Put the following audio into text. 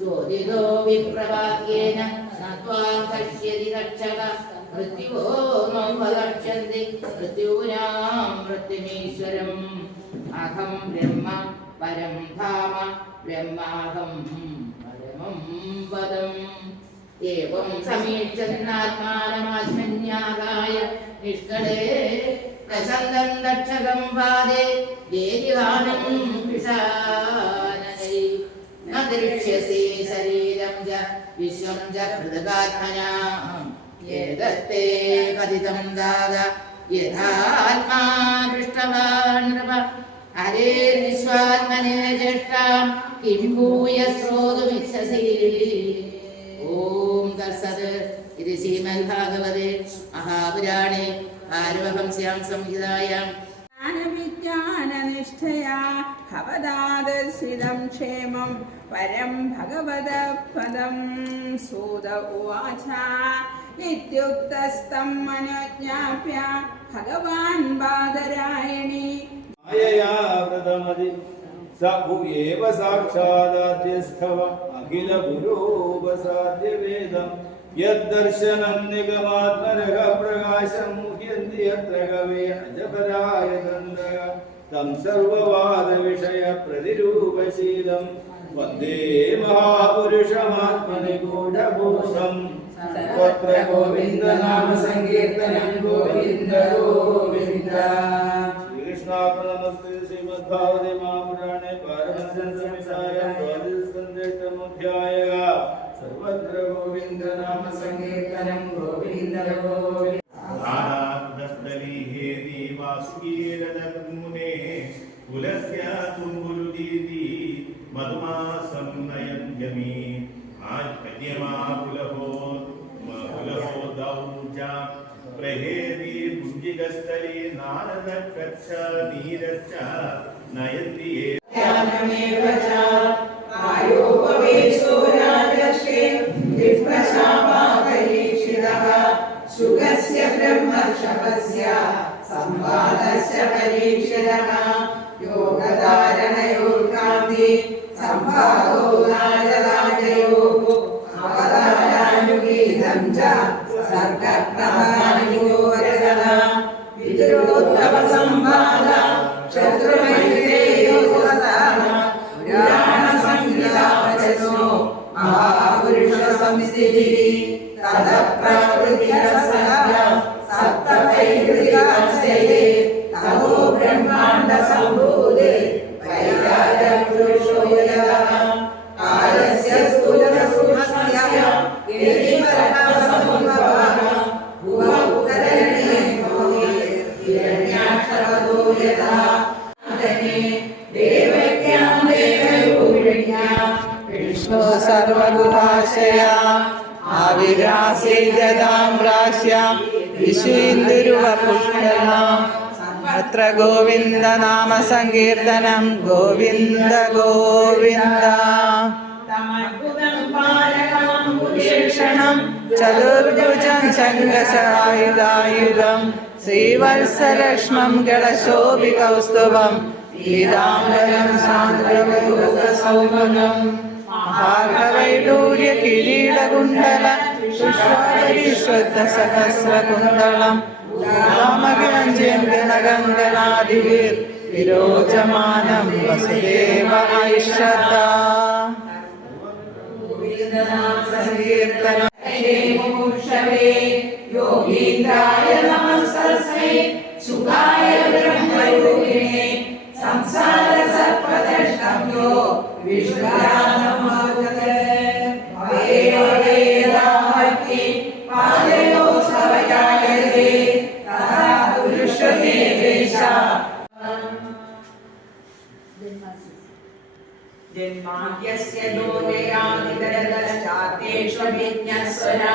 ചോദിതോ വിപ്രവാക്യേന നത്വാം കശ്യതി രക്ഷക മൃത്യുവോ നോപദക്ഷന്തി മൃത്യൂനാം മൃത്യുമീശ്വരം. അഹം ബ്രഹ്മ പരം ധാമ ബ്രഹ്മാഹം പരമം പദം. ഏവം സമീക്ഷന്നാത്മാനമാത്മന്യാകായ നിഷ്കളേ പ്രസന്നം ദക്ഷകം പാദേ. ദേവിഹാനം വിശ്വം ച പൃഥഗാത്മനാ ഏതത്തെ കഥിതം ദാത യഥാത്മാ ദൃഷ്ടവാൻ നൃപ ഹരേ വിശ്വാത്മനെ ജ്യേഷ്ഠാം. കിം ഭൂയ ശ്രോതുമിച്ഛസി ഓം തത്സത്. ഇത് ശ്രീമദ്ഭാഗവതേ. മഹാപുരാണേ. പാരവഹംസ്യാം സംഹിതായാം. ജ്ഞാനവിജ്ഞാനനിഷ്ഠയാ ഭവദാദർശിതം ക്ഷേമം പരം ഭഗവത പദം സൂത ഉവാച ഇത്യുക്തസ്തം മനോജ്ഞാപ്യ ഭഗവാൻ ബാദരായണി माययावृतमदि स भुव्येव साक्षादाद्यस्थव अखिलगुरोपसाद्यवेदम् यद्दर्शनं निगमात्मनः प्रकाशं मुह्यन्ति यत्र कवे अजपराय दन्दः तं सर्ववादविषयप्रतिरूपशीलं वन्दे महापुरुषमात्मनिगूढभूषम् सर्वत्र गोविन्दनामसङ्कीर्तनं गोविन्द गोविन्द श्रीकृष्णार्पणमस्ते श्रीमद्भागवते महापुराणे पारमहंस्यं संहितायां द्वादशसन्देष्टमध्यायः सर्वत्र गोविन्दनामसङ्कीर्तनं गोविन्द गोविन्द संगमी आज पद्यमा कुलहो कुलहो दौजा, प्रहेदि भुञ्जिगस्थले नारदकच्छ नीरश्च नयन्ति ज्ञानमेव च आयोपवेशो राजर्षे विप्रशापाकये शिरः सुखस्य ब्रह्मशपस्य संवादस्य परीक्षिणः योगधारणयोर्कान्ति संवादो స్థిరం చ సర్గప్రహారయోరణ విజయోత్తమ సంవాద సప్త తమో బ్రహ్మాండ సంభూ വിഷ്ണു സർവഗുഹാശയ ആവിരാസീതാം രാശ്യാം വിശീന്ദുരുവപുഷ്കലാം അത്ര ഗോവിന്ദ നാമ സങ്കീർത്തനം ഗോവിന്ദ. ഗോവിന്ദ ണം ചതുർഭുജം ശങ്കശായുധായുധം ശ്രീവത്സലക്ഷ്മം ഗടശോഭികൗസ്തുഭം പീതാംബരം സാന്ദ്രസൗമനം ഭാർഗവൈഡൂര്യ കിരീടകുണ്ടല പുഷ്പാരീശ്വത്തസഹസ്രകുന്തളം രാമഗഞ്ജനഗംഗനാദിവിർ വിരോചമാനം വസുദേവ ഐഷത സങ്കീർത്തനം क्षेमोक्षवे योगीन्द्राय नमस्तस्मै सुखाय ब्रह्मयोगिने संसारसर्पदष्टभ्यो विश्वरामोदते पादयो सवयायते तथा पुरुषदेवेशा ജന്മാദ്യസ്യ ദോഹയാ വിതരതശ്ചാത്തേഷ്വ വിജ്ഞസ്വരാ